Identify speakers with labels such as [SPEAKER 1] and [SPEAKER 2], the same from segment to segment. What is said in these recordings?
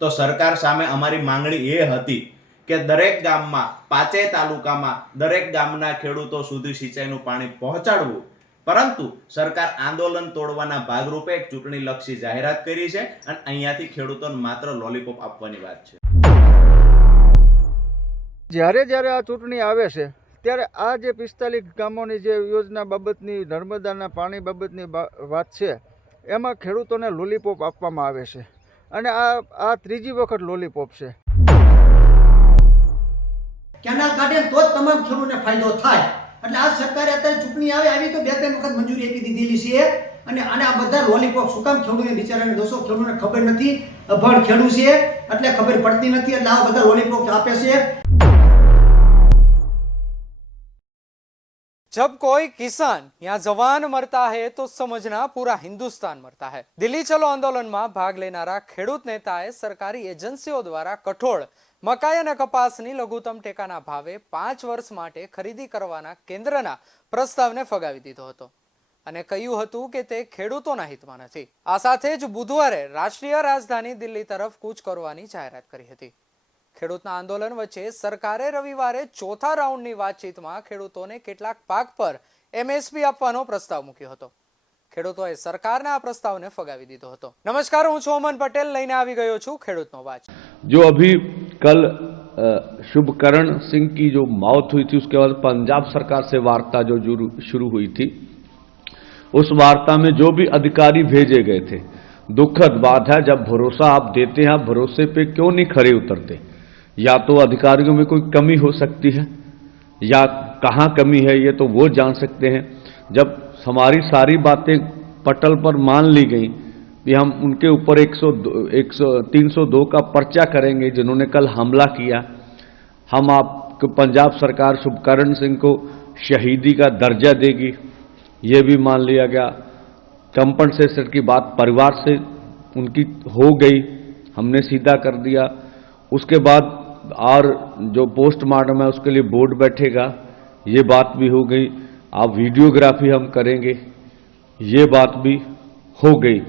[SPEAKER 1] તો સરકાર સામે અમારી માંગણી એ હતી કે દરેક ગામમાં, પાંચેય તાલુકામાં દરેક ગામના ખેડૂતો સુધી સિંચાઈનું પાણી પહોંચાડવું. પરંતુ સરકાર આંદોલન તોડવાના ભાગરૂપે એક ચૂંટણી લક્ષી જાહેરાત કરી છે અને અહીંયાથી ખેડૂતોને માત્ર લોલીપોપ આપવાની વાત છે.
[SPEAKER 2] જ્યારે જ્યારે આ ચૂંટણી આવે છે, ત્યારે આ જે પિસ્તાલીસ ગામોની જે યોજના બાબતની, નર્મદાના પાણી બાબતની વાત છે, એમાં ખેડૂતોને લોલીપોપ આપવામાં આવે છે. અને આ આ ત્રીજી વખત લોલીપોપ છે.
[SPEAKER 3] કેનાલ કાઢે તો જ તમામ ખેડૂતને ફાયદો થાય. એટલે આ સરકારે અત્યારે ચૂંટણી આવે, આવી તો બે ત્રણ વખત મંજૂરી આપી દીધેલી છે. અને આને આ બધા લોલીપોપ શું કામ ખેડૂતને બિચારાને દોસ્તો ખેડૂતને ખબર નથી. અભણ ખેડૂત છે, એટલે ખબર પડતી નથી. એટલે આ બધા લોલીપોપ આપે છે.
[SPEAKER 4] જબ કોઈ કિસાન या જવાન મરતા હે તો સમજના પૂરા હિન્દુસ્તાન મરતા હે દિલ્હી ચલો આંદોલનમાં ભાગ લેનારા ખેડૂત નેતાએ સરકારી એજન્સીઓ દ્વારા કઠોળ મકાઈ અને કપાસની લઘુત્તમ ટેકાના ભાવે પાંચ વર્ષ માટે ખરીદી કરવાના કેન્દ્રના પ્રસ્તાવને ફગાવી દીધો હતો અને કહ્યું હતું કે તે ખેડૂતોના હિતમાં નથી આ સાથે જ બુધવારે રાષ્ટ્રીય રાજધાની દિલ્હી તરફ કૂચ કરવાની જાહેરાત કરી હતી ખેડૂતના આંદોલન વચ્ચે સરકારે રવિવારે ચોથા રાઉન્ડની વાતચીતમાં ખેડૂતોને કેટલાક પાક પર એમએસપી આપવાનો પ્રસ્તાવ મૂક્યો હતો ખેડૂતોએ સરકારના આ પ્રસ્તાવને ફગાવી દીધો હતો નમસ્કાર હું છું અમન પટેલ લઈને આવી ગયો છું ખેડૂતનો વાચ
[SPEAKER 5] जो अभी कल अ, शुभकरण सिंह की जो मौत हुई थी उसके बाद पंजाब सरकार से वार्ता जो जुरू- शुरू हुई थी उस वार्ता में जो भी अधिकारी भेजे गए थे दुखद बात है जब भरोसा आप देते हैं आप भरोसे पे क्यों नहीं खड़े उतरते या तो अधिकारियों में कोई कमी हो सकती है, या कहाँ कमी है ये तो वो जान सकते हैं। जब हमारी सारी बातें पटल पर मान ली गई कि हम उनके ऊपर 100 100 302 का पर्चा करेंगे जिन्होंने कल हमला किया, हम आपको पंजाब सरकार शुभकरण सिंह को शहीदी का दर्जा देगी, ये भी मान लिया गया। कंपनसेशन की बात परिवार से उनकी हो गई, हमने सीधा कर दिया। उसके बाद और जो पोस्टमार्टम है, उसके लिए बोर्ड बैठेगा। ये बात भी हो गई। अब वीडियोग्राफी हम करेंगे। ये बात भी हो गई।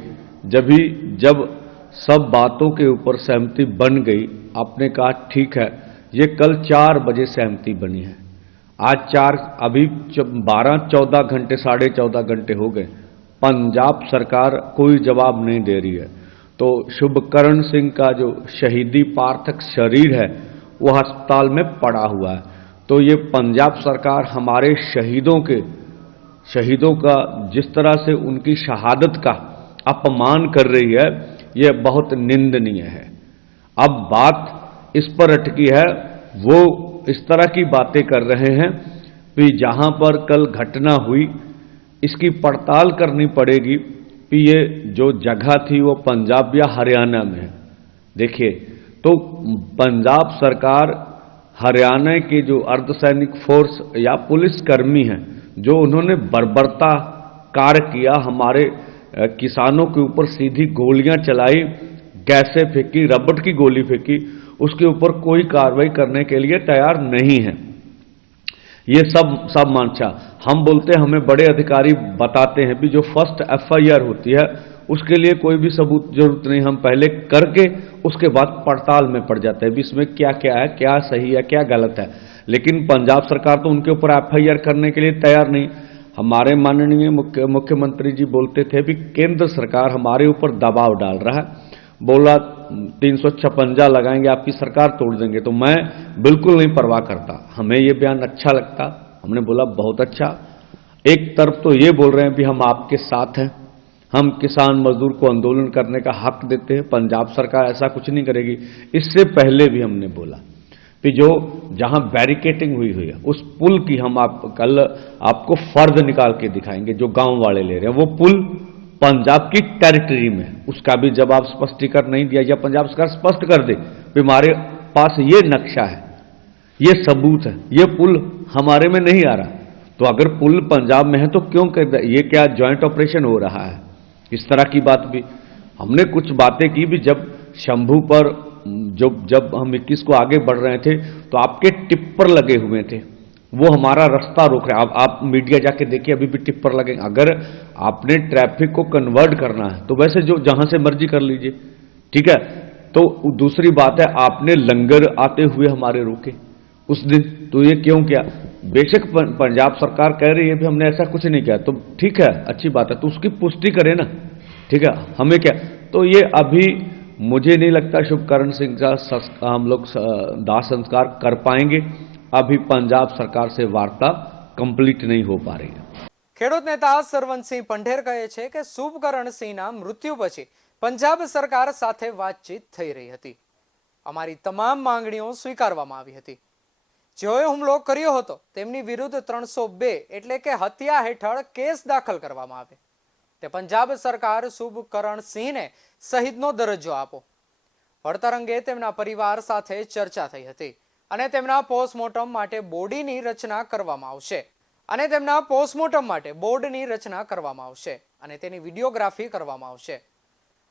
[SPEAKER 5] जब भी, जब सब बातों के ऊपर सहमति बन गई, आपने कहा, ठीक है, ये कल चार बजे सहमति बनी है। आज चार, अभी बारह, चौदह घंटे, साढ़े चौदह घंटे हो गए। पंजाब सरकार कोई जवाब नहीं दे रही है। तो शुभकरण सिंह का जो शहीदी पार्थक शरीर है, वो अस्पताल में पड़ा हुआ है। तो ये पंजाब सरकार हमारे शहीदों के, शहीदों का जिस तरह से उनकी शहादत का अपमान कर रही है, ये बहुत निंदनीय है। अब बात इस पर अटकी है, वो इस तरह की बातें कर रहे हैं कि जहाँ पर कल घटना हुई, इसकी पड़ताल करनी पड़ेगी। कि ये जो जगह थी वो पंजाब या हरियाणा में देखिए तो पंजाब सरकार हरियाणा के जो अर्धसैनिक फोर्स या पुलिस कर्मी हैं, जो उन्होंने बर्बरता कार्य किया, हमारे किसानों के ऊपर सीधी गोलियाँ चलाई, गैसें फेंकी, रबड़ की गोली फेंकी, उसके ऊपर कोई कार्रवाई करने के लिए तैयार नहीं है। ये सब सब मानचा हम बोलते हैं, हमें बड़े अधिकारी बताते हैं भी, जो फ़र्स्ट एफआईआर होती है, उसके लिए कोई भी सबूत ज़रूरत नहीं। हम पहले करके उसके बाद पड़ताल में पड़ जाते हैं भी इसमें क्या क्या है, क्या सही है, क्या गलत है। लेकिन पंजाब सरकार तो उनके ऊपर एफआईआर करने के लिए तैयार नहीं। हमारे माननीय मुख्यमंत्री जी बोलते थे भी केंद्र सरकार हमारे ऊपर दबाव डाल रहा है। बोला, तीन सौ छप्पंजा लगाएँगे, आपकी सरकार तोड़ देंगे। तो मैं बिल्कुल नहीं परवाह करता। हमें ये बयान अच्छा लगता। हमने बोला, बहुत अच्छा। एक तरफ़ तो ये बोल रहे हैं भी हम आपके साथ हैं। हम किसान मजदूर को आंदोलन करने का हक देते हैं। पंजाब सरकार ऐसा कुछ नहीं करेगी। इससे पहले भी हमने बोला कि जो, जहाँ बैरिकेटिंग हुई हुई है, उस पुल की हम आप कल आपको फर्द निकाल के दिखाएँगे, जो गाँव वाले ले रहे हैं। वो पुल पंजाब की टेरिटरी में। उसका भी जवाब स्पष्टीकरण नहीं दिया या पंजाब सरकार स्पष्ट कर दे हमारे पास ये नक्शा है, ये सबूत है, ये पुल हमारे में नहीं आ रहा। तो अगर पुल पंजाब में है तो क्यों कर ये क्या ज्वाइंट ऑपरेशन हो रहा है? इस तरह की बात भी। हमने कुछ बातें की भी, जब शंभू पर, जब जब हम 21 को आगे बढ़ रहे थे तो आपके टिप्पर लगे हुए थे। वो हमारा रास्ता रोक रहे हैं। आप, आप मीडिया जाके देखिए अभी भी टिप्पर लगेंगे अगर आपने ट्रैफ़िक को कन्वर्ट करना है तो वैसे जो जहाँ से मर्ज़ी कर लीजिए। ठीक है?
[SPEAKER 6] तो दूसरी बात है आपने लंगर आते हुए हमारे रोके। उस दिन तो ये क्यों किया? बेशक पंजाब सरकार कह रही है भी हमने ऐसा कुछ नहीं किया। तो ठीक है अच्छी बात है। तो उसकी पुष्टि करें ना। ठीक है? हमें क्या? तो ये अभी मुझे नहीं लगता शुभकरण सिंह का हम लोग दाह संस्कार कर पाएँगे। अभी पंजाब सरकार से वार्ता कंप्लीट नहीं हो पा रही है
[SPEAKER 4] ખેડૂત નેતા સરવનસિંહ પંઢેર કહે છે કે શુભકરણસિંહના મૃત્યુ પછી પંજાબ સરકાર સાથે વાતચીત થઈ રહી હતી અમારી તમામ માંગણીઓ સ્વીકારવામાં આવી હતી જેઓએ હુમલો કર્યો હતો તેમની વિરુદ્ધ ત્રણસો બે એટલે કે હત્યા હેઠળ કેસ દાખલ કરવામાં આવે તે પંજાબ સરકાર શુભકરણસિંહને શહીદનો દરજ્જો આપો વળતર અંગે તેમના પરિવાર સાથે ચર્ચા થઈ હતી અને તેમના પોસ્ટમોર્ટમ માટે બોડીની રચના કરવામાં આવશે. અને તેમના પોસ્ટમોર્ટમ માટે બોર્ડની રચના કરવામાં આવશે અને તેની વિડીયોગ્રાફી કરવામાં આવશે.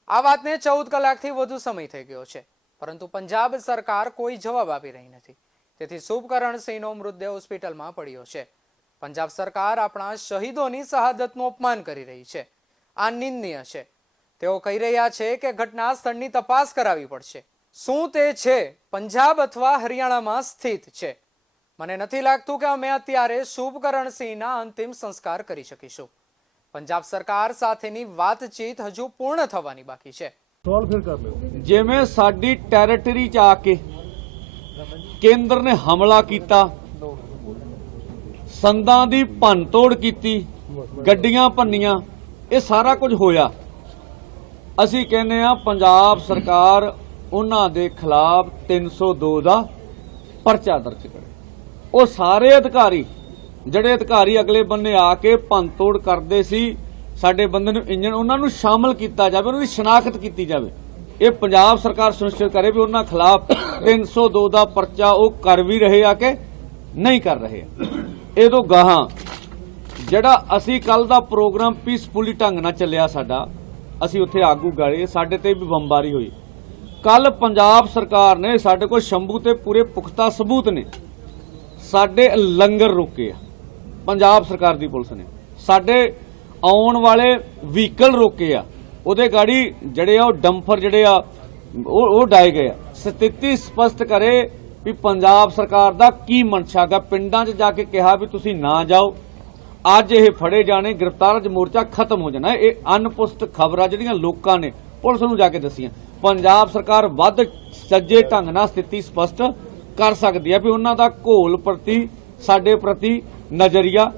[SPEAKER 4] આ વાતને ચૌદ કલાકથી વધુ સમય થઈ ગયો છે. પરંતુ પંજાબ સરકાર કોઈ જવાબ આપી રહી નથી. તેથી શુભકરણસિંહનો મૃતદેહ હોસ્પિટલમાં પડ્યો છે. પંજાબ સરકાર આપણા શહીદોની શહાદતનું અપમાન કરી રહી છે. આ નિંદનીય છે. તેઓ કહી રહ્યા છે કે ઘટના સ્થળની તપાસ કરાવવી પડશે. શું તે છે પંજાબ અથવા હરિયાણામાં સ્થિત છે મને નથી લાગતું કે અમે અત્યારે શુભકરણસિંહના અંતિમ સંસ્કાર કરી શકીશું પંજાબ સરકાર સાથેની વાતચીત હજુ પૂર્ણ થવાની બાકી છે
[SPEAKER 6] ਜਿਵੇਂ ਸਾਡੀ ਟੈਰੀਟਰੀ 'ਚ ਆ ਕੇ ਕੇਂਦਰ ਨੇ ਹਮਲਾ ਕੀਤਾ ਸੰਦਾਂ ਦੀ ਭੰਨਤੋੜ ਕੀਤੀ ਗੱਡੀਆਂ ਭੰਨੀਆਂ ਇਹ ਸਾਰਾ ਕੁਝ ਹੋਇਆ ਅਸੀਂ ਕਹਿੰਦੇ ਆ ਪੰਜਾਬ ਸਰਕਾਰ ਉਹਨਾਂ ਦੇ ਖਿਲਾਫ 302 ਦਾ ਪਰਚਾ ਦਰਜ ਕਰੇ। ਉਹ ਸਾਰੇ ਅਧਿਕਾਰੀ, ਜਿਹੜੇ ਅਧਿਕਾਰੀ ਅਗਲੇ ਬੰਨੇ ਆ ਕੇ ਭੰਨਤੋੜ ਕਰਦੇ ਸੀ, ਸਾਡੇ ਬੰਦੇ ਨੂੰ ਇੰਜਣ, ਉਹਨਾਂ ਨੂੰ ਸ਼ਾਮਲ ਕੀਤਾ ਜਾਵੇ, ਉਹਨਾਂ ਦੀ ਸ਼ਨਾਖਤ ਕੀਤੀ ਜਾਵੇ। ਇਹ ਪੰਜਾਬ ਸਰਕਾਰ ਸੁਨਿਸ਼ਚਿਤ ਕਰੇ ਵੀ ਉਹਨਾਂ ਖਿਲਾਫ 302 ਦਾ ਪਰਚਾ ਉਹ ਕਰ ਵੀ ਰਹੇ ਆ ਕਿ ਨਹੀਂ ਕਰ ਰਹੇ ਇਹ ਤੋਂ ਗਾਹਾਂ, ਜਿਹੜਾ ਅਸੀਂ ਕੱਲ ਦਾ ਪ੍ਰੋਗਰਾਮ ਪੀਸਫੁਲੀ ਢੰਗ ਨਾਲ ਚੱਲਿਆ ਸਾਡਾ, ਅਸੀਂ ਉੱਥੇ ਆਗੂ ਗਾੜੇ ਸਾਡੇ ਤੇ ਵੀ ਬੰਬਾਰੀ ਹੋਈ। ਕੱਲ ਪੰਜਾਬ ਸਰਕਾਰ ਨੇ ਸਾਡੇ ਕੋਲ ਸ਼ੰਭੂ ਤੇ ਪੂਰੇ ਪੁਖਤਾ ਸਬੂਤ ਨੇ। ਸਾਡੇ ਲੰਗਰ ਰੋਕੇ ਆ। ਪੰਜਾਬ ਸਰਕਾਰ ਦੀ ਪੁਲਿਸ ਨੇ। ਸਾਡੇ ਆਉਣ ਵਾਲੇ ਵਹੀਕਲ ਰੋਕੇ ਆ। ਉਹਦੇ ਗਾੜੀ ਜਿਹੜੇ ਆ ਉਹ ਡੰਫਰ ਜਿਹੜੇ ਆ, ਉਹ ਉਹ ਡਾਏ ਗਏ ਆ। ਸਥਿਤੀ ਸਪਸ਼ਟ ਕਰੇ ਵੀ ਪੰਜਾਬ ਸਰਕਾਰ ਦਾ ਕੀ ਮਨਸ਼ਾ ਗਾ ਪਿੰਡਾਂ 'ਚ ਜਾ ਕੇ ਕਿਹਾ ਵੀ ਤੁਸੀਂ ਨਾ ਜਾਓ। ਅੱਜ ਇਹ ਫੜੇ ਜਾਣੇ, ਗ੍ਰਿਫਤਾਰ ਮੋਰਚਾ ਖਤਮ ਹੋ ਜਾਣਾ। ਇਹ ਅਨਪੁਸਤ ਖਬਰਾਂ ਜਿਹੜੀਆਂ ਲੋਕਾਂ ਨੇ ਪੁਲਿਸ ਨੂੰ ਜਾ ਕੇ ਦੱਸੀਆਂ ਪੰਜਾਬ ਸਰਕਾਰ ਵੱਧ ਸੱਜੇ ਢੰਗ ਨਾਲ ਸਥਿਤੀ ਸਪਸ਼ਟ ਕਰ ਸਕਦੀ ਹੈ ਵੀ ਉਹਨਾਂ ਦਾ ਘੋਲ ਪ੍ਰਤੀ ਸਾਡੇ ਪ੍ਰਤੀ ਨਜ਼ਰੀਆ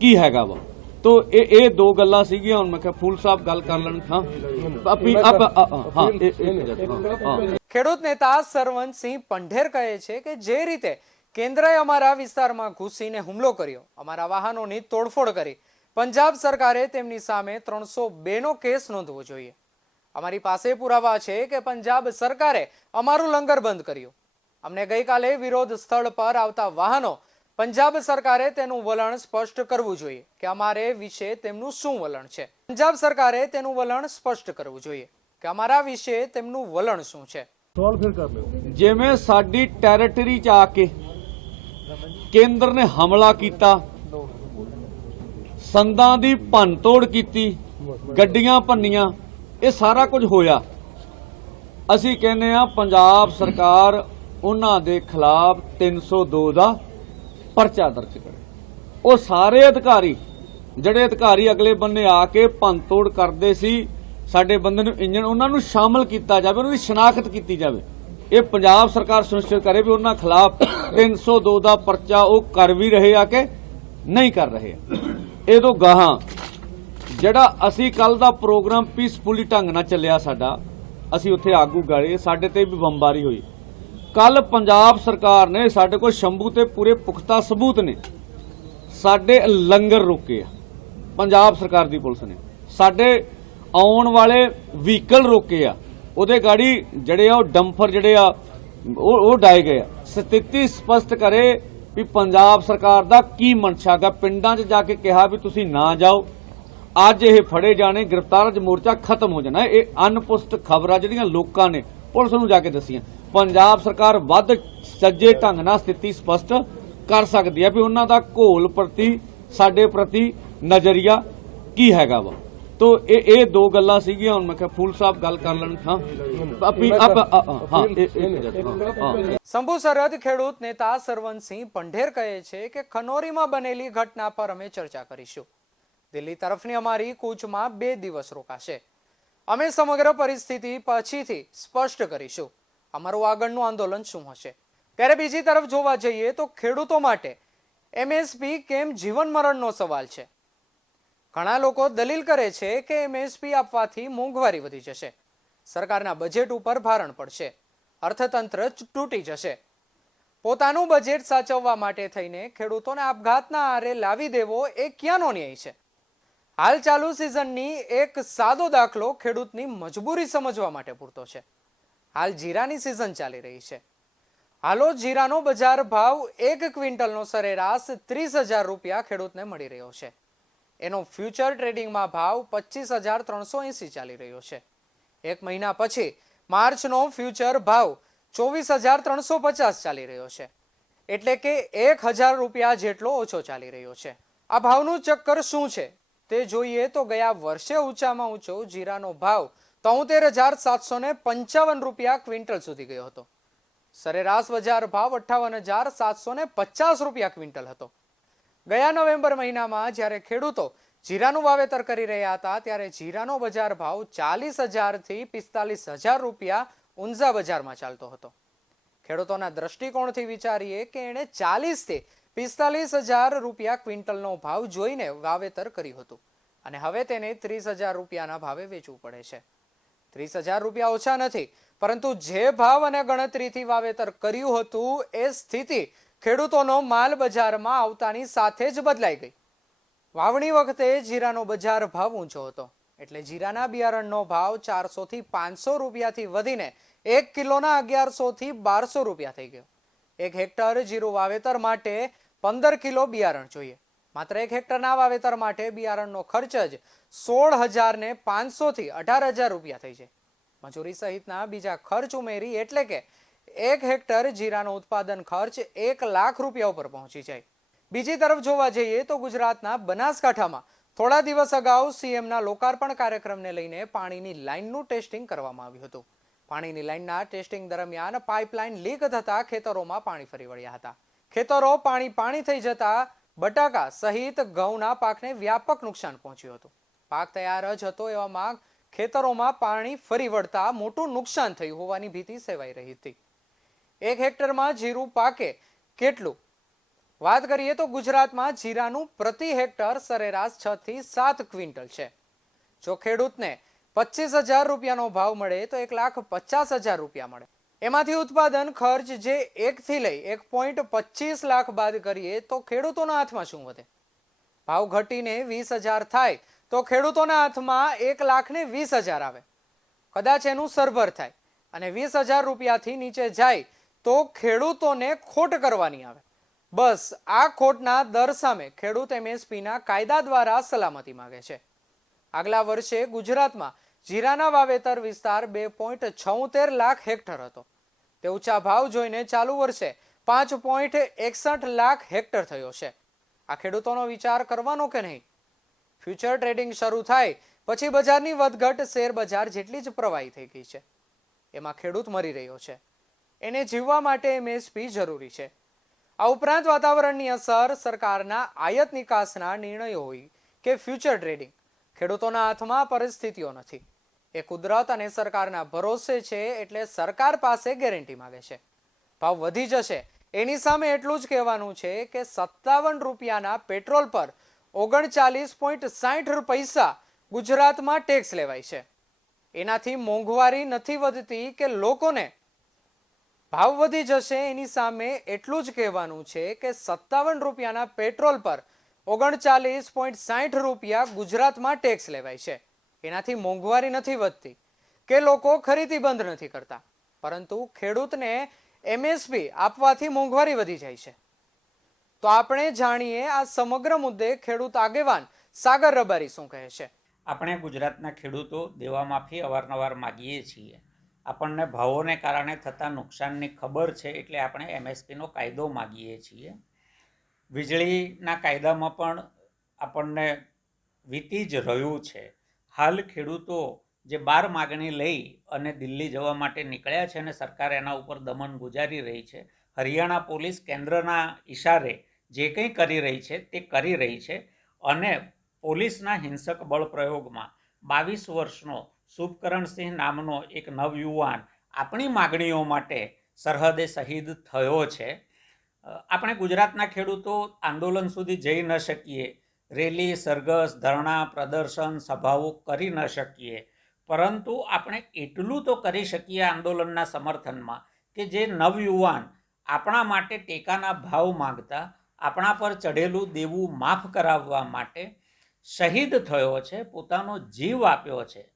[SPEAKER 6] ਕੀ ਹੈਗਾ ਵਾ ਤੋ ਇਹ ਇਹ ਦੋ ਗੱਲਾਂ ਸੀਗੀਆਂ ਹੁਣ ਮੈਂ ਕਿਹਾ ਫੂਲ ਸਾਹਿਬ ਗੱਲ ਕਰ ਲੈਣ ਹਾਂ ਆਪੀ ਅਬ ਹਾਂ ਇਹ- ਇਹ ਹਾਂ
[SPEAKER 4] ખેડૂત નેતા સરવનસિંહ પંઢેર કહે છે કે જે રીતે કેન્દ્રએ અમારા વિસ્તારમાં ઘૂસીને હુમલો કર્યો અમારા વાહનોની તોડફોડ કરી પંજાબ સરકારે તેમની સામે ત્રણસો બેનો કેસ નોંધવો જોઈએ અમારી પાસે પુરાવા છે કે પંજાબ સરકારે અમારું લંગર બંધ કર્યું અમને ગઈકાલે વિરોધ સ્થળ પર આવતા વાહનો પંજાબ સરકારે તેનું વલણ સ્પષ્ટ કરવું જોઈએ કે અમારે વિશે તેમનું શું વલણ છે પંજાબ સરકારે તેનું વલણ સ્પષ્ટ કરવું જોઈએ કે અમારા વિશે તેમનું વલણ શું છે
[SPEAKER 6] ਜਿਵੇਂ ਸਾਡੀ ਟੈਰੀਟਰੀ 'ਚ ਆ ਕੇ ਕੇਂਦਰ ਨੇ ਹਮਲਾ ਕੀਤਾ ਸੰਦਾਂ ਦੀ ਭੰਨਤੋੜ ਕੀਤੀ ਗੱਡੀਆਂ ਭੰਨੀਆਂ ਇਹ ਸਾਰਾ ਕੁਝ ਹੋਇਆ। ਅਸੀਂ ਕਹਿੰਦੇ ਆ ਪੰਜਾਬ ਸਰਕਾਰ ਉਹਨਾਂ ਦੇ ਖਿਲਾਫ 302 ਦਾ ਪਰਚਾ ਦਰਜ ਕਰੇ। ਉਹ ਸਾਰੇ ਅਧਿਕਾਰੀ, ਜਿਹੜੇ ਅਧਿਕਾਰੀ ਅਗਲੇ ਬੰਨੇ ਆ ਕੇ ਭੰਨਤੋੜ ਕਰਦੇ ਸੀ, ਸਾਡੇ ਬੰਦੇ ਨੂੰ ਇੰਜਣ ਉਹਨਾਂ ਨੂੰ ਸ਼ਾਮਲ ਕੀਤਾ ਜਾਵੇ, ਉਹਨਾਂ ਦੀ ਸ਼ਨਾਖਤ ਕੀਤੀ ਜਾਵੇ। ਇਹ ਪੰਜਾਬ ਸਰਕਾਰ ਸੁਨਿਸ਼ਚਿਤ ਕਰੇ ਵੀ ਉਹਨਾਂ ਖਿਲਾਫ 302 ਦਾ ਪਰਚਾ ਉਹ ਕਰ ਵੀ ਰਹੇ ਆ ਕੇ ਨਹੀਂ ਕਰ ਰਹੇ ਇਹ ਤੋਂ ਗਾਹਾਂ ਜਿਹੜਾ ਅਸੀਂ ਕੱਲ ਦਾ ਪ੍ਰੋਗਰਾਮ ਪੀਸਫੁਲੀ ਢੰਗ ਨਾਲ ਚੱਲਿਆ ਸਾਡਾ, ਅਸੀਂ ਉੱਥੇ ਆਗੂ ਗਾੜੇ ਸਾਡੇ ਤੇ ਵੀ ਬੰਬਾਰੀ ਹੋਈ। ਕੱਲ ਪੰਜਾਬ ਸਰਕਾਰ ਨੇ ਸਾਡੇ ਕੋਲ ਸ਼ੰਭੂ ਤੇ ਪੂਰੇ ਪੁਖਤਾ ਸਬੂਤ ਨੇ। ਸਾਡੇ ਲੰਗਰ ਰੋਕੇ ਆ, ਪੰਜਾਬ ਸਰਕਾਰ ਦੀ ਪੁਲਿਸ ਨੇ। ਸਾਡੇ ਆਉਣ ਵਾਲੇ ਵਹੀਕਲ ਰੋਕੇ ਆ, ਉਹਦੇ ਗਾੜੀ ਜਿਹੜੇ ਆ, ਉਹ ਡੰਫਰ ਜਿਹੜੇ ਆ, ਉਹ ਉਹ ਡਾਏ ਗਏ ਆ। ਸਥਿਤੀ ਸਪਸ਼ਟ ਕਰੇ ਵੀ ਪੰਜਾਬ ਸਰਕਾਰ ਦਾ ਕੀ ਮਨਸ਼ਾ ਗਾ ਪਿੰਡਾਂ 'ਚ ਜਾ ਕੇ ਕਿਹਾ ਵੀ ਤੁਸੀਂ ਨਾ ਜਾਓ। ਅੱਜ ਇਹ ਫੜੇ ਜਾਣੇ ਗ੍ਰਿਫਤਾਰ ਮੋਰਚਾ ਖਤਮ ਹੋ ਜਾਣਾ ਇਹ ਅਨਪੁਸਤ ਖਬਰਾਂ ਜਿਹੜੀਆਂ ਲੋਕਾਂ ਨੇ ਪੁਲਿਸ ਨੂੰ ਜਾ ਕੇ ਦੱਸੀਆਂ ਪੰਜਾਬ ਸਰਕਾਰ ਵੱਧ ਸੱਜੇ ਢੰਗ ਨਾਲ ਸਥਿਤੀ ਸਪਸ਼ਟ ਕਰ ਸਕਦੀ ਹੈ ਵੀ ਉਹਨਾਂ ਦਾ ਘੋਲ ਪ੍ਰਤੀ ਸਾਡੇ ਪ੍ਰਤੀ ਨਜ਼ਰੀਆ ਕੀ ਹੈਗਾ ਵਾ
[SPEAKER 5] तो ਇਹ ਇਹ ਦੋ ਗੱਲਾਂ ਸੀਗੀਆਂ ਹੁਣ ਮੈਂ ਕਿਹਾ ਫੂਲ ਸਾਹਿਬ ਗੱਲ ਕਰ ਲੈਣ ਹਾਂ ਆਪੀ ਆਪ ਅ- ਅ- ਹਾਂ ਇਹ- ਇਹ- ਹਾਂ
[SPEAKER 4] શંભુ સરહદ ખેડૂત નેતા સરવનસિંહ પંઢેર કહે છે કે ખનોરીમાં બનેલી ઘટના પર અમે ચર્ચા કરીશું દિલ્હી તરફની અમારી કૂચમાં બે દિવસ રોકાશે. અમે સમગ્ર પરિસ્થિતિ પછીથી સ્પષ્ટ કરીશું. અમારું આગળનું આંદોલન શું હશે? ત્યારે બીજી તરફ જોવા જઈએ તો ખેડૂતો માટે એમએસપી કેમ જીવન મરણનો સવાલ છે? ઘણા લોકો દલીલ કરે છે કે એમએસપી આપવાથી મોંઘવારી વધી જશે. સરકારના બજેટ ઉપર ભારણ પડશે. અર્થતંત્ર તૂટી જશે. પોતાનું બજેટ સાચવવા માટે થઈને ખેડૂતોને આપઘાતના આરે લાવી દેવો એ ક્યાંનો ન્યાય છે? હાલ ચાલુ સિઝનની એક સાદો દાખલો ખેડૂતની મજબૂરી સમજવા માટે પૂરતો છે. હાલ જીરાની સિઝન ચાલી રહી છે. હાલો જીરાનો બજાર ભાવ એક ક્વિન્ટલનો સરેરાશ ત્રીસ હજાર રૂપિયા ખેડૂતને મળી રહ્યો છે. એનો ફ્યુચર ટ્રેડિંગમાં ભાવ પચીસ હજાર ત્રણસો એંસી ચાલી રહ્યો છે. એક મહિના પછી માર્ચનો ફ્યુચર ભાવ ચોવીસ હજાર ત્રણસો પચાસ ચાલી રહ્યો છે. એટલે કે એક હજાર રૂપિયા જેટલો ઓછો ચાલી રહ્યો છે. આ ભાવનું ચક્કર શું છે? તે જોઈએ તો ગયા વર્ષે ઊંચામાં ઊંચો જીરાનો ભાવ તોતેર હજાર સાતસો ને પંચાવન રૂપિયા ક્વિન્ટલ સુધી ગયો હતો. સરેરાશ બજાર ભાવ અઠ્ઠાવન હજાર સાતસો ને પચાસ રૂપિયા ક્વિન્ટલ હતો. ગયા નવેમ્બર મહિનામાં જ્યારે ખેડૂતો જીરાનું વાવેતર કરી રહ્યા હતા ત્યારે જીરાનો બજાર ભાવ ચાલીસ હજારથી પિસ્તાલીસ હજાર રૂપિયા ઊંઝા બજારમાં ચાલતો હતો. ખેડૂતોના દ્રષ્ટિકોણથી વિચારીએ કે એણે ચાલીસથી પિસ્તાલીસ હજાર રૂપિયા ક્વિન્ટલનો ભાવ જોઈને વાવેતર કર્યું હતું. અને હવે તેને ત્રીસ હજાર રૂપિયાના ભાવે વેચવું પડે છે. ત્રીસ હજાર રૂપિયા ઓછા નથી, પરંતુ જે ભાવ અને ગણતરીથી વાવેતર કર્યું હતું, એ સ્થિતિ ખેડૂતોનો માલ બજારમાં આવતાની સાથે જ બદલાઈ ગઈ. વાવણી વખતે જીરાનો બજાર ભાવ ઊંચો હતો, એટલે જીરાના બિયારણનો ભાવ ચારસો થી પાંચસો રૂપિયાથી વધીને એક કિલોના અગિયારસો થી બારસો રૂપિયા થઈ ગયો. એક હેક્ટર જીરું વાવેતર માટે પંદર કિલો બિયારણ જોઈએ. માત્ર એક હેક્ટરના વાવેતર માટે બિયારણનો ખર્ચ જ સોળ હજાર ને થી અઢાર હજાર રૂપિયા થઈ છે. મજૂરી સહિતના બીજા ખર્ચ ઉમેરી એટલે કે એક હેક્ટર જીરાનો ઉત્પાદન ખર્ચ એક લાખ રૂપિયા ઉપર પહોંચી જાય. બીજી તરફ જોવા જઈએ તો ગુજરાતના બનાસકાંઠામાં થોડા દિવસ અગાઉ સીએમના લોકાર્પણ કાર્યક્રમને લઈને પાણીની લાઇનનું ટેસ્ટિંગ કરવામાં આવ્યું હતું. પાણીની લાઇનના ટેસ્ટિંગ દરમિયાન પાઇપલાઇન લીક થતા ખેતરોમાં પાણી ફરી વળ્યા હતા. ખેતરો પાણી પાણી થઈ જતા બટાકા સહિત ઘઉંના પાકને વ્યાપક નુકસાન પહોંચ્યું હતું. પાક તૈયાર જ હતો એવામાં ખેતરોમાં પાણી ફરી વળતા મોટું નુકસાન થયું હોવાની ભીતિ સેવાઈ રહી હતી. એક હેક્ટરમાં જીરું પાકે કેટલું? વાત કરીએ તો ગુજરાતમાં જીરાનું પ્રતિ હેક્ટર સરેરાશ છ થી સાત ક્વિન્ટલ છે. જો ખેડૂતને પચીસ હજાર રૂપિયાનો ભાવ મળે તો એક લાખ પચાસ હજાર રૂપિયા મળે. એમાંથી ઉત્પાદન ખર્ચ જે એકથી લઈ એક પોઈન્ટ પચીસ લાખ બાદ કરીએ તો ખેડૂતોના હાથમાં શું વધે? ભાવ ઘટીને વીસ હજાર થાય તો ખેડૂતોના હાથમાં એક લાખ ને વીસ હજાર આવે. કદાચ એનું સરભર થાય અને વીસ હજાર રૂપિયાથી નીચે જાય તો ખેડૂતોને ખોટ કરવાની આવે. બસ આ ખોટના દર સામે ખેડૂત એમએસપીના કાયદા દ્વારા સલામતી માંગે છે. આગલા વર્ષે ગુજરાતમાં જીરાના વાવેતર વિસ્તાર બે પોઈન્ટ છોતેર લાખ હેક્ટર હતો. તે ઊંચા ભાવ જોઈને ચાલુ વર્ષે પાંચ પોઈન્ટ એકસઠ લાખ હેક્ટર થયો છે. આ ખેડૂતોનો વિચાર કરવાનો કે નહીં? ફ્યુચર ટ્રેડિંગ શરૂ થાય પછી બજારની વધઘટ શેર બજાર જેટલી જ પ્રવાહી થઈ ગઈ છે. એમાં ખેડૂત મરી રહ્યો છે. એને જીવવા માટે એમએસપી જરૂરી છે. આ ઉપરાંત વાતાવરણની અસર, સરકારના આયાત નિકાસના નિર્ણયો હોય કે ફ્યુચર ટ્રેડિંગ. ખેડૂતોના હાથમાં પરિસ્થિતિઓ નથી. એ કુદરત અને સરકારના ભરોસે છે એટલે સરકાર પાસે ગેરંટી માગે છે. ભાવ વધી જશે. એની સામે એટલું જ કહેવાનું છે કે સત્તાવન રૂપિયાના પેટ્રોલ પર ઓગણચાલીસ પોઈન્ટ સાઠ પૈસા ગુજરાતમાં ટેક્સ લેવાય છે. એનાથી મોંઘવારી નથી વધતી કે લોકોને ભાવ વધી જશે એની સામે એટલું જ કહેવાનું છે કે સત્તાવન રૂપિયાના પેટ્રોલ પર ઓગણચાલીસ પોઈન્ટ સાઠ રૂપિયા ગુજરાતમાં ટેક્સ લેવાય છે. એનાથી મોંઘવારી નથી વધતી, કે લોકો ખરીદી બંધ નથી કરતા. પરંતુ ખેડૂતને એમએસપી આપવાથી મોંઘવારી વધી જાય છે. તો આપણે જાણીએ આ સમગ્ર મુદ્દે ખેડૂત આગેવાન સાગર રબારી શું કહે છે.
[SPEAKER 7] આપણે ગુજરાતના ખેડૂતો દેવા માફી અવારનવાર માગીએ છીએ. આપણને ભાવોને કારણે થતા નુકસાનની ખબર છે એટલે આપણે એમએસપીનો કાયદો માગીએ છીએ. વીજળીના કાયદામાં પણ આપણને વીતી જ રહ્યું છે. હાલ ખેડૂતો જે બાર માગણી લઈ અને દિલ્હી જવા માટે નીકળ્યા છે અને સરકાર એના ઉપર દમન ગુજારી રહી છે, હરિયાણા પોલીસ કેન્દ્રના ઈશારે જે કંઈ કરી રહી છે તે કરી રહી છે અને પોલીસના હિંસક બળ પ્રયોગમાં બાવીસ વર્ષનો શુભકરણસિંહ નામનો એક નવયુવાન આપણી માગણીઓ માટે સરહદે શહીદ થયો છે. આપણે ગુજરાતના ખેડૂતો આંદોલન સુધી જઈ ન શકીએ રેલી, સરઘસ, ધરણા, પ્રદર્શન, સભાઓ કરી ન શકીએ. પરંતુ આપણે એટલું તો કરી શકીએ આંદોલનના સમર્થનમાં કે જે નવયુવાન આપણા માટે ટેકાના ભાવ માંગતા, આપણા પર ચઢેલું દેવું માફ કરાવવા માટે શહીદ થયો છે, પોતાનો જીવ આપ્યો છે.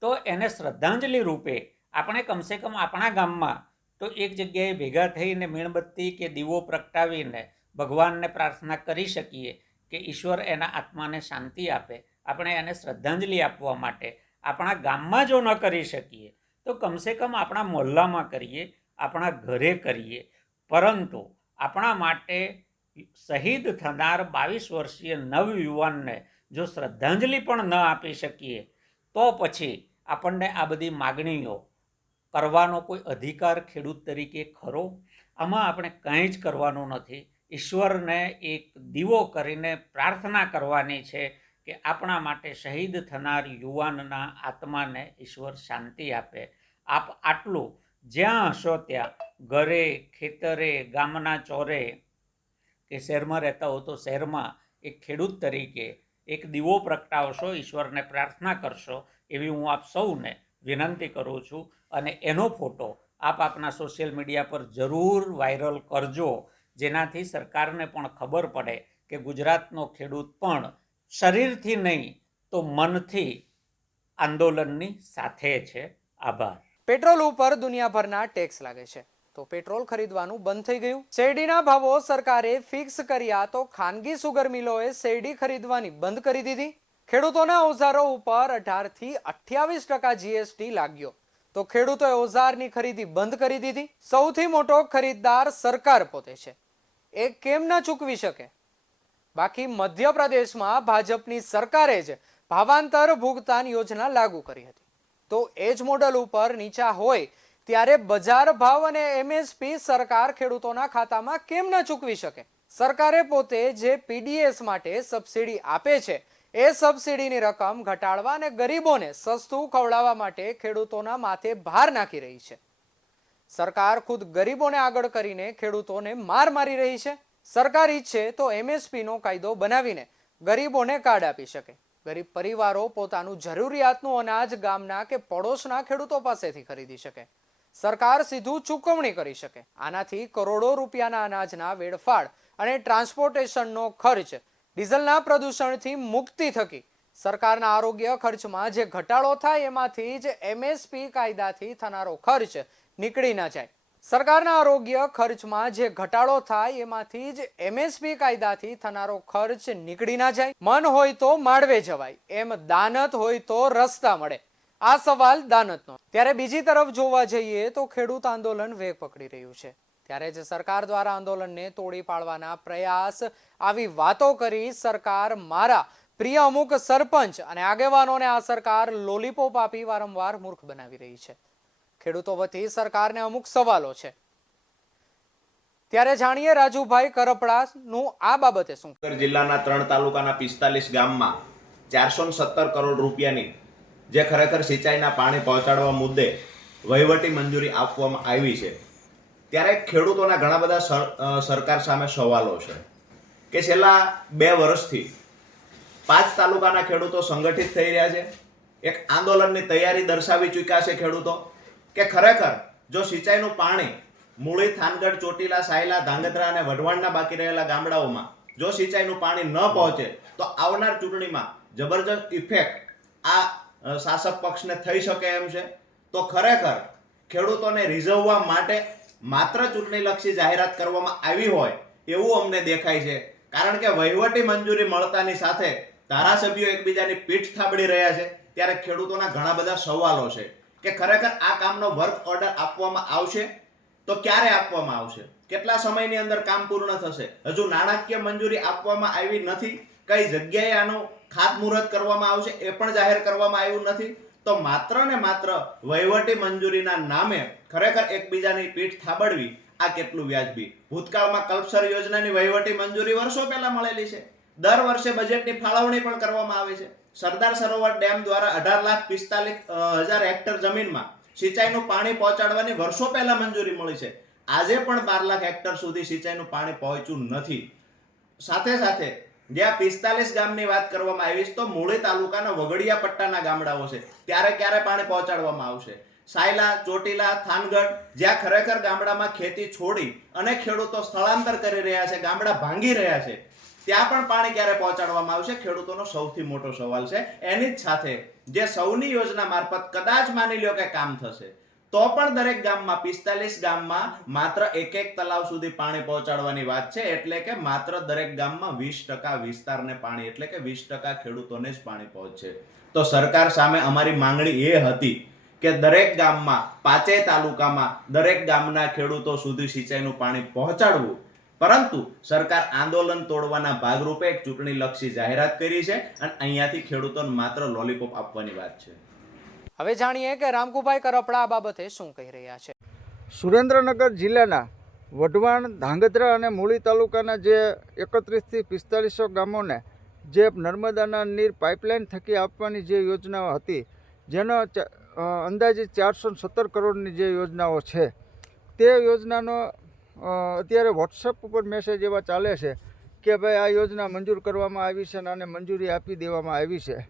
[SPEAKER 7] તો એને શ્રદ્ધાંજલિ રૂપે આપણે કમસે કમ આપણા ગામમાં તો એક જગ્યાએ ભેગા થઈને મીણબત્તી કે દીવો પ્રગટાવીને ભગવાનને પ્રાર્થના કરી શકીએ. કે ઈશ્વર એના આત્માને શાંતિ આપે, આપણે એને શ્રદ્ધાંજલિ આપવા માટે આપણા ગામમાં જો ન કરી શકીએ, તો કમસે કમ આપણા મોહલ્લામાં કરીએ, આપણા ઘરે કરીએ. પરંતુ આપણા માટે શહીદ થનાર બાવીસ વર્ષીય નવયુવાનને જો શ્રદ્ધાંજલિ પણ ન આપી શકીએ, તો પછી આપણને આ બધી માગણીઓ કરવાનો કોઈ અધિકાર ખેડૂત તરીકે ખરો? આમાં આપણે કંઈ જ કરવાનું નથી. ઈશ્વરને એક દીવો કરીને પ્રાર્થના કરવાની છે કે આપણા માટે શહીદ થનાર યુવાનના આત્માને ઈશ્વર શાંતિ આપે. આપ આટલું જ્યાં હશો ત્યાં, ઘરે, ખેતરે, ગામના ચોરે, કે શહેરમાં રહેતા હો તો શહેરમાં એક ખેડૂત તરીકે એક દીવો પ્રગટાવશો, ઈશ્વરને પ્રાર્થના કરશો એવી હું આપ સૌને વિનંતી કરું છું. અને એનો ફોટો આપ આપના સોશિયલ મીડિયા પર જરૂર વાયરલ કરજો. જેનાથી સરકારને પણ ખબર પડે કે ગુજરાતનો ખેડૂત પણ શરીરથી નહીં, તો મનથી આંદોલનની સાથે છે. આભાર.
[SPEAKER 4] પેટ્રોલ ઉપર દુનિયાભરના ટેક્સ લાગે છે. તો પેટ્રોલ ખરીદવાનું બંધ થઈ ગયું. શેરડીના ભાવો સરકારે ફિક્સ કર્યા તો ખાનગી સુગર મિલોએ શેરડી ખરીદવાની બંધ કરી દીધી. ખેડૂતોના ઓઝારો ઉપર અઢારથી અઠ્યાવીસ ટકા જીએસટી લાગ્યો. તો ખેડૂતોએ ઓઝારની ખરીદી બંધ કરી દીધી. સૌથી મોટો ખરીદદાર સરકાર પોતે છે. એ કેમ ન ચૂકવી શકે? બાકી મધ્યપ્રદેશમાં ભાજપની સરકારે જ ભાવાંતર ભુગતાન યોજના લાગુ કરી હતી. તો એ જ મોડલ ઉપર નીચા હોય ત્યારે બજાર ભાવ અને એમએસપી સરકાર ખેડૂતોના ખાતામાં કેમ ન ચૂકવી શકે? સરકારે પોતે જે પીડીએસ માટે સબસિડી આપે છે એ સબસિડીની રકમ ઘટાડવા અને ગરીબોને સસ્તું ખવડાવવા માટે ખેડૂતોના માથે ભાર નાખી રહી છે. સરકાર ખુદ ગરીબોને આગળ કરીને ખેડૂતોને માર મારી રહી છે. સરકાર ઈચ્છે તો એમએસપીનો કાયદો બનાવીને ગરીબોને કાર્ડ આપી શકે. ગરીબ પરિવારો પોતાનું જરૂરિયાતનું અનાજ ગામના કે પડોશના ખેડૂતો પાસેથી ખરીદી શકે. સરકાર સીધું ચૂકવણી કરી શકે. આનાથી કરોડો રૂપિયાના અનાજના વેડફાળ અને ટ્રાન્સપોર્ટેશનનો ખર્ચ ડીઝલના પ્રદૂષણથી મુક્તિ થકી સરકારના આરોગ્ય ખર્ચમાં જે ઘટાડો થાય એમાંથી જ એમએસપી કાયદાથી થનારો ખર્ચ નીકળી ના જાય. સરકારના આરોગ્ય ખર્ચમાં જે ઘટાડો થાય એમાંથી જ એમએસપી કાયદાથી થનારો ખર્ચ નીકળી ના જાય. મન હોય તો માળવે જવાય, એમ દાનત હોય તો રસ્તા મળે. આ સવાલ દાનતનો. ત્યારે બીજી તરફ જોવા જઈએ તો ખેડૂત આંદોલન વેગ પકડી રહ્યું છે. ત્યારે જ સરકાર દ્વારા આંદોલનને તોડી પાડવાના પ્રયાસ, આવી વાતો કરી સરકાર મારા પ્રિય અમુક સરપંચ અને આગેવાનોને આ સરકાર લોલીપોપ આપી વારંવાર મૂર્ખ બનાવી રહી છે. ખેડૂતો વતી સરકારને અમુક સવાલો છે. ત્યારે જાણીએ રાજુભાઈ કરપડાનું આ બાબતે શું?
[SPEAKER 1] જિલ્લાના ત્રણ તાલુકાના પિસ્તાલીસ ગામમાં ચારસો સત્તર કરોડ રૂપિયાની જે ખરેખર સિંચાઈના પાણી પહોંચાડવા મુદ્દે વહીવટી મંજૂરી આપવામાં આવી છે. ત્યારે ખેડૂતોના ઘણા બધા સર- સરકાર સામે સવાલો છે કે છેલ્લા બે વર્ષથી પાંચ તાલુકાના ખેડૂતો સંગઠિત થઈ રહ્યા છે. એક આંદોલનની તૈયારી દર્શાવી ચૂક્યા છે ખેડૂતો કે ખરેખર જો સિંચાઈનું પાણી મૂળી, થાનગઢ, ચોટીલા, સાયલા, ધાંગધ્રા અને વઢવાણના બાકી રહેલા ગામડાઓમાં જો સિંચાઈનું પાણી ન પહોંચે, તો આવનાર ચૂંટણીમાં જબરજસ્ત ઇફેક્ટ આ શાસક પક્ષને થઈ શકે એમ છે. તો ખરેખર ખેડૂતોને રીઝવવા માટે માત્ર ચૂંટણીલક્ષી જાહેરાત કરવામાં આવી હોય એવું અમને દેખાય છે. કારણ કે વહીવટી મંજૂરી મળતાની સાથે ધારાસભ્યો એકબીજાની પીઠ થાબડી રહ્યા છે. ત્યારે ખેડૂતોના ઘણા બધા સવાલો છે કે ખરેખર આ કામનો વર્ક ઓર્ડર આપવામાં આવશે? તો ક્યારે આપવામાં આવશે? કેટલા સમયની અંદર કામ પૂર્ણ થશે? હજુ નાણાકીય મંજૂરી આપવામાં આવી નથી. કઈ જગ્યાએ આનું ખાતમુહૂર્ત કરવામાં આવશે એ પણ જાહેર કરવામાં આવ્યું નથી. તો માત્ર ને માત્ર વહીવટી મંજૂરીના નામે ખરેખર એકબીજાની પીઠ થાબડવી, આ કેટલું વ્યાજબી? ભૂતકાળમાં કલ્પસર યોજનાની વહીવટી મંજૂરી વર્ષો પહેલા મળેલી છે. દર વર્ષે બજેટની ફાળવણી પણ કરવામાં આવે છે. સરદાર સરોવર ડેમ દ્વારા અઢાર લાખ પિસ્તાલીસ હજાર હેક્ટર જમીનમાં સિંચાઈનું પાણી પહોંચાડવાની વર્ષો પહેલા મંજૂરી મળી છે. આજે પણ બાર લાખ હેક્ટર સુધી સિંચાઈનું પાણી પહોંચ્યું નથી. સાથે સાથે જ્યાં પિસ્તાલીસ ગામની વાત કરવામાં આવી તો મૂળી તાલુકાના વગડિયા પટ્ટાના ગામડાઓ છે. ત્યારે ક્યારે પાણી પહોંચાડવામાં આવશે? સાયલા, ચોટીલા, થાનગઢ, જ્યાં ખરેખર ગામડામાં ખેતી છોડી અને ખેડૂતો સ્થળાંતર કરી રહ્યા છે, ગામડા ભાંગી રહ્યા છે, ત્યાં પણ પાણી ક્યારે પહોંચાડવામાં આવશે? ખેડૂતોનો સૌથી મોટો સવાલ છે. એની જ સાથે જે સૌની યોજના મારફત કદાચ માની લ્યો કે કામ થશે, તો પણ દરેક ગામમાં પિસ્તાલીસ ગામમાં માત્ર એક એક તલાવ સુધી પાણી પહોંચાડવાની વાત છે. એટલે કે માત્ર દરેક ગામમાં વીસ ટકા વિસ્તારને પાણી, એટલે કે વીસ ટકા ખેડૂતોને જ પાણી પહોંચશે. તો સરકાર સામે અમારી માંગણી એ હતી કે દરેક ગામમાં પાંચેય તાલુકામાં દરેક ગામના ખેડૂતો સુધી સિંચાઈનું પાણી પહોંચાડવું. પરંતુ સરકાર આંદોલન તોડવાના ભાગરૂપે એક ચૂંટણી લક્ષી જાહેરાત કરી છે અને અહીંયાથી ખેડૂતોને માત્ર લોલીપોપ આપવાની વાત છે.
[SPEAKER 4] હવે જાણીએ કે રામકુભાઈ કરપડા આ બાબતે શું કહી રહ્યા છે.
[SPEAKER 2] સુરેન્દ્રનગર જિલ્લાના વઢવાણ ધાંગધ્રા અને મૂળી તાલુકાના જે એકત્રીસથી પિસ્તાલીસો ગામોને જે નર્મદાના નીર પાઇપલાઇન થકી આપવાની જે યોજનાઓ હતી જેનો ચ- અ, અંદાજિત ચારસો સત્તર કરોડની જે યોજનાઓ છે તે યોજનાનો અત્યારે વોટ્સઅપ ઉપર મેસેજ એવા ચાલે છે કે ભાઈ આ યોજના મંજૂર કરવામાં આવી છે અને આને મંજૂરી આપી દેવામાં આવી છે.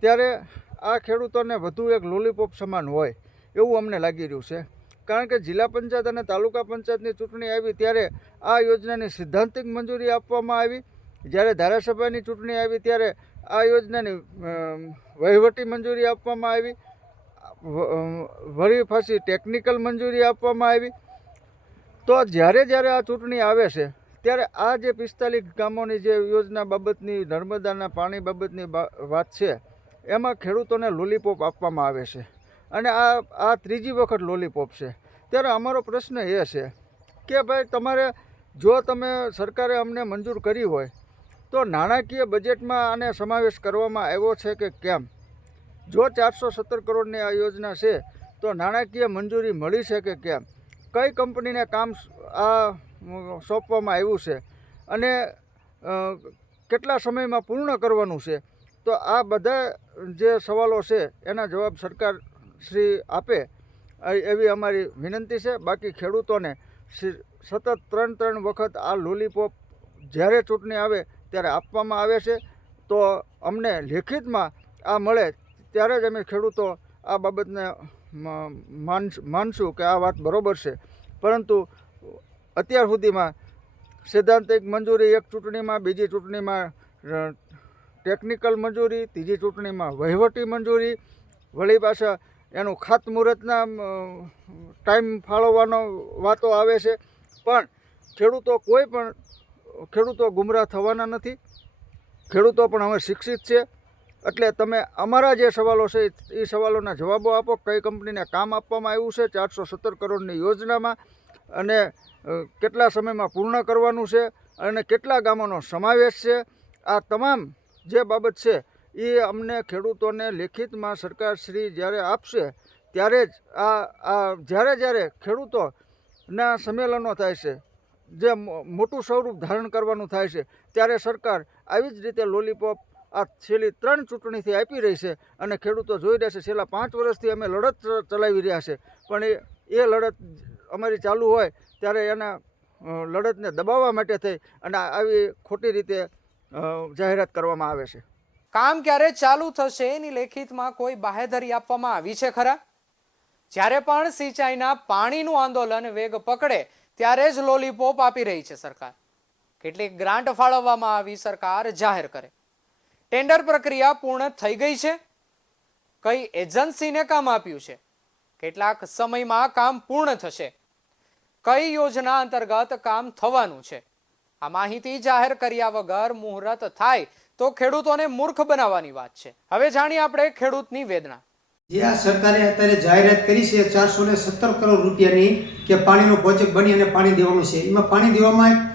[SPEAKER 2] ત્યારે આ ખેડૂતોને વધુ એક લોલીપોપ સમાન હોય એવું અમને લાગી રહ્યું છે. કારણ કે જિલ્લા પંચાયત અને તાલુકા પંચાયતની ચૂંટણી આવી ત્યારે આ યોજનાની સિદ્ધાંતિક મંજૂરી આપવામાં આવી. જ્યારે ધારાસભાની ચૂંટણી આવી ત્યારે આ યોજનાની વહીવટી મંજૂરી આપવામાં આવી. વળી પાછી ટેકનિકલ મંજૂરી આપવામાં આવી. તો જ્યારે જ્યારે આ ચૂંટણી આવે છે, ત્યારે આ જે પિસ્તાલીસ ગામોની જે યોજના બાબતની, નર્મદાના પાણી બાબતની વાત છે, એમાં ખેડૂતોને લોલીપોપ આપવામાં આવે છે. અને આ આ ત્રીજી વખત લોલીપોપ છે. ત્યારે અમારો પ્રશ્ન એ છે કે ભાઈ તમારે, જો તમે સરકારે અમને મંજૂર કરી હોય, તો નાણાકીય બજેટમાં આને સમાવેશ કરવામાં આવ્યો છે કે કેમ? જો ચારસો સત્તર કરોડની આ યોજના છે, તો નાણાકીય મંજૂરી મળી છે કે કેમ? કઈ કંપનીને કામ આ સોંપવામાં આવ્યું છે? અને કેટલા સમયમાં પૂર્ણ કરવાનું છે? તો આ બધા જે સવાલો છે, એના જવાબ સરકાર શ્રી આપે. એવી અમારી વિનંતી છે. બાકી ખેડૂતોને સતત ત્રણ ત્રણ વખત આ લોલીપોપ જ્યારે ચૂંટણી આવે ત્યારે આપવામાં આવે છે. તો અમને લેખિતમાં આ મળે ત્યારે જ અમે ખેડૂતો આ બાબતને માનશું કે આ વાત બરાબર છે. પરંતુ અત્યાર સુધીમાં સૈદ્ધાંતિક મંજૂરી એક ચૂંટણીમાં, બીજી ચૂંટણીમાં ટેકનિકલ મંજૂરી, ત્રીજી ચૂંટણીમાં વહીવટી મંજૂરી, વળી પાછા એનું ખાતમુહૂર્તના ટાઈમ ફાળવવાનો વાતો આવે છે. પણ ખેડૂતો કોઈ પણ, ખેડૂતો ગુમરાહ થવાના નથી. ખેડૂતો પણ હવે શિક્ષિત છે. એટલે તમે અમારા જે સવાલો છે એ સવાલોના જવાબો આપો. કઈ કંપનીને કામ આપવામાં આવ્યું છે? ચારસો સત્તર કરોડની યોજનામાં અને કેટલા સમયમાં પૂર્ણ કરવાનું છે અને કેટલા ગામોનો સમાવેશ છે? આ તમામ જે બાબત છે એ અમને ખેડૂતોને લેખિતમાં સરકારશ્રી જ્યારે આપશે ત્યારે જ આ આ જ્યારે જ્યારે ખેડૂતોના સંમેલનો થાય છે, જે મોટું સ્વરૂપ ધારણ કરવાનું થાય છે, ત્યારે સરકાર આવી જ રીતે લોલીપોપ આ છેલ્લી ત્રણ ચૂંટણીથી આપી રહી છે અને ખેડૂતો જોઈ રહ્યા છે, છેલ્લા પાંચ વર્ષથી અમે લડત ચલાવી રહ્યા છે. પણ એ એ લડત અમારી ચાલુ હોય ત્યારે એના લડતને દબાવવા માટે થઈ અને આવી ખોટી રીતે જાહેરાત કરવામાં આવે છે.
[SPEAKER 4] કામ ક્યારે ચાલુ થશે એની લેખિતમાં કોઈ બાહેધરી આપવામાં આવી છે ખરા? જ્યારે પણ સિંચાઈના પાણીનું આંદોલન વેગ પકડે, ત્યારે જ લોલીપોપ આપી રહી છે સરકાર. કેટલીક ગ્રાન્ટ ફાળવવામાં આવી સરકાર જાહેર કરે. ટેન્ડર પ્રક્રિયા પૂર્ણ થઈ ગઈ છે. કઈ એજન્સીને કામ આપ્યું છે? કેટલાક સમયમાં કામ પૂર્ણ થશે. કઈ યોજના અંતર્ગત કામ થવાનું છે? આ માહિતી જાહેર કર્યા વગર મુહૂર્ત થાય તો ખેડૂતોને મૂર્ખ બનાવવાની વાત છે. હવે જાણીએ આપણે ખેડૂતની વેદના.
[SPEAKER 3] જે આ સરકારે અત્યારે જાહેરાત કરી છે ચારસો ને સત્તર કરોડ રૂપિયાની કે પાણીનો પ્રોજેક્ટ બની અને પાણી દેવાનું છે. એમાં પાણી દેવામાં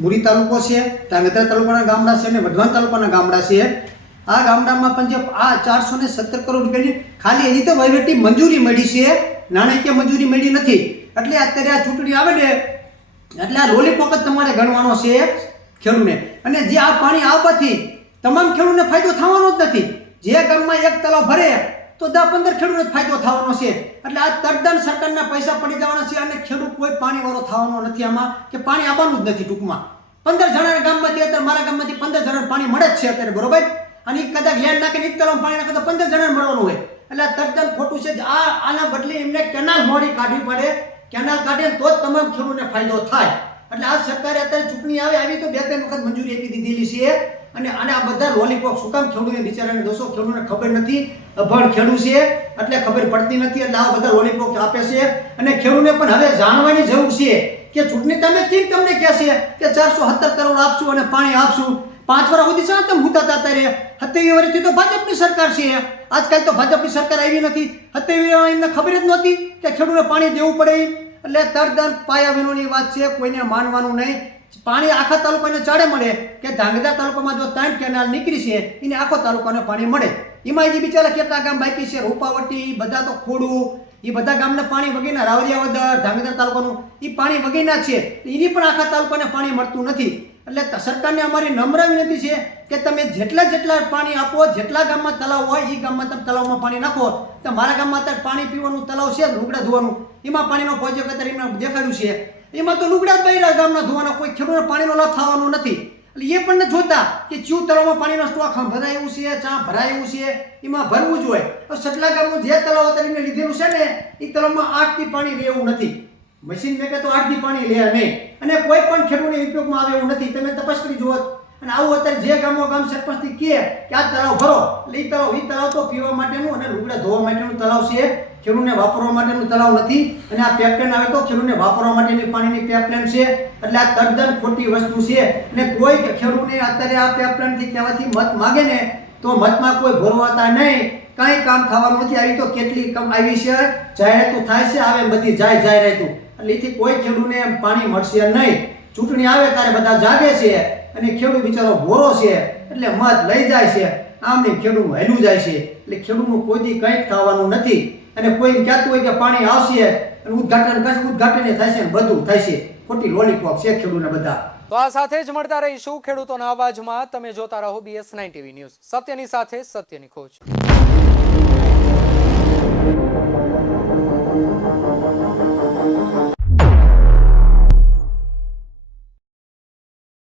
[SPEAKER 3] મુરી તાલુકો છે ધાંગધ્રા તાલુકાના ગામડા છે અને વઢવાણ તાલુકાના ગામડા છે. આ ગામડામાં પણ જે આ ચારસો ને સત્તર કરોડ રૂપિયાની ખાલી હજી તો વહીવટી મંજૂરી મળી છે. નાણાકીય મંજૂરી મળી નથી. એટલે અત્યારે આ ચૂંટણી આવે ને, એટલે આ લોલીપોપ જ તમારે ગણવાનો છે ખેડૂને. અને જે આ પાણી આવવાથી તમામ ખેડૂતને ફાયદો થવાનો જ નથી. જે ગામમાં એક તલાવ ભરે તો દસ પંદર ખેડૂતને ફાયદો થવાનો છે. એટલે આ તદ્દન સરકારના પૈસા પડી જવાના છે અને ખેડૂત કોઈ પાણીવાળો થવાનો નથી આમાં, કે પાણી આવવાનું જ નથી ટૂંકમાં. પંદર જણાના ગામમાંથી અત્યારે મારા ગામમાંથી પંદર જણા પાણી મળે જ છે અત્યારે, બરોબર? અને કદાચ લેન્ડ નાખીને એક તલાવ પાણી નાખે તો પંદર જણા મળવાનું હોય. એટલે તદ્દન ખોટું છે આ આના બદલે એમને કેનાલ મોડી કાઢવી પડે. કેનાલ કાઢે તો જ તમામ ખેડૂતને ફાયદો થાય. એટલે આ સરકારે અત્યારે ચૂંટણી આવે, આવી તો બે ત્રણ વખત મંજૂરી આપી દીધેલી છે. અને આને આ બધા લોલીપોપ શું કામ ખેડૂતને બિચારાને દોષો ખેડૂતને ખબર નથી. અભણ ખેડૂત છે, એટલે ખબર પડતી નથી, એટલે આ બધા લોલીપોપ આપે છે. અને ખેડૂને પણ હવે જાણવાની જરૂર છે કે ચૂંટણી તમે કેમ તમને કહે છે કે ચારસો સત્તર કરોડ આપશું અને પાણી આપશું? પાંચ વર્ષ સુધી શા તમે હુતા હતા અત્યારે સત્યાવીસ વર્ષથી તો ભાજપની સરકાર છે. આજકાલ તો ભાજપની સરકાર આવી નથી. સત્યાવીસ એમને ખબર જ નહોતી કે ખેડૂતને પાણી દેવું પડે. એટલે તરદન પાયા વિનોની વાત છે, કોઈને માનવાનું નહીં. પાણી આખા તાલુકાને ચાડે મળે કે ધાંગધ્રા તાલુકામાં જો ત્રણ કેનાલ નીકળી છે, એને આખો તાલુકાને પાણી મળે. એમાં જે બિચારા કેટલા ગામ બાકી છે, રૂપાવટી બધા તો ખોડું એ બધા ગામના પાણી વગેરેના રાવરિયાવદર ધાંગધ્રા તાલુકાનું એ પાણી વગેરેના છે. એની પણ આખા તાલુકાને પાણી મળતું નથી. એટલે સરકારને અમારી નમ્ર વિનંતી છે કે તમે જેટલા જેટલા પાણી આપો, જેટલા ગામમાં તલાવ હોય એ ગામમાં તમે તલાવમાં પાણી નાખો. તો મારા ગામમાં અત્યારે પાણી પીવાનું તલાવ છે લુગડા ધોવાનું. એમાં પાણીનો પ્રોજેક્ટ અત્યારે એમને દેખાડ્યું છે. એમાં તો લુગડા જ બૈરા ગામના ધોવાના, કોઈ ખેડૂતને પાણીનો લાભ થવાનો નથી. એટલે એ પણ ન જોતા કે ચીવ તળાવમાં પાણીનો સ્ટોક ભરાય એવું છે, ચા ભરાય એવું છે, એમાં ભરવું જ હોય. તો સટલા ગામનું જે તળાવ તરીકે લીધેલું છે ને, એ તળાવમાં આઠથી પાણી રહેવું નથી. મશીન મેકે તો આઠથી પાણી લે નહીં. અને કોઈ પણ ખેડૂતને ઉપયોગમાં આવે એવું નથી. તમે તપાસ કરી જુઓ. અને આવું અત્યારે જે ગામો ગામ સરપંચથી કહે કે આ તળાવ ભરો. એટલે એ તળાવ એ તળાવ તો પીવા માટેનું અને લુગડા ધોવા માટેનું તળાવ છે. ખેડૂતને વાપરવા માટેનું તળાવ નથી. અને આ પેપલેન આવે તો ખેડૂતને વાપરવા માટેની પાણીની પેપલેન છે. એટલે આ તદ્દન ખોટી વસ્તુ છે. અને કોઈ ખેડૂતને અત્યારે આ પેપલેનથી કહેવાથી મત માગે ને, તો મતમાં કોઈ ભરવાતા નહીં. કાંઈ કામ થવાનું નથી. આવી તો કેટલી આવી છે? જાહેરાતો થાય છે. આવે બધી જાય જાહેરાતો. એટલે એથી કોઈ ખેડૂતને પાણી મળશે નહીં. ચૂંટણી આવે ત્યારે બધા જાગે છે. અને ખેડૂત બિચારો બોરો છે, એટલે મત લઈ જાય છે, આમ ને ખેડૂતનું હેલું જાય છે. એટલે ખેડૂતનું કોઈ કંઈક થવાનું નથી. અને કોઈ કહેતું હોય કે પાણી આવશે અને ઉદઘાટન કરશે ઉદઘાટન થશે ને બધું થશે ખોટી લોલીપોપ છે ખેડૂતને બધા.
[SPEAKER 4] તો આ સાથે જ મળતા રહીશું ખેડૂતોના અવાજમાં. તમે જોતા રહો બીએસ નાઇન ટીવી ન્યૂઝ. સત્યની સાથે સત્યની ખોજ.